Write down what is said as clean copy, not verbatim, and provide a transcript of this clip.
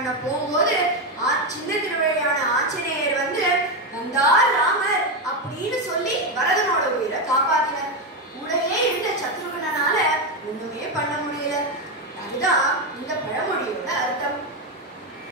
பண்ண போகும்போது சின்ன திருவழியான ஆஞ்சநேயர் வந்து வந்தார் ராமர் அப்படின்னு சொல்லி பரதனோட உயிரை காப்பாத்தினார். கூடயே இருந்த சத்ருகனால ஒண்ணுமே பண்ண முடியல. அதுதான்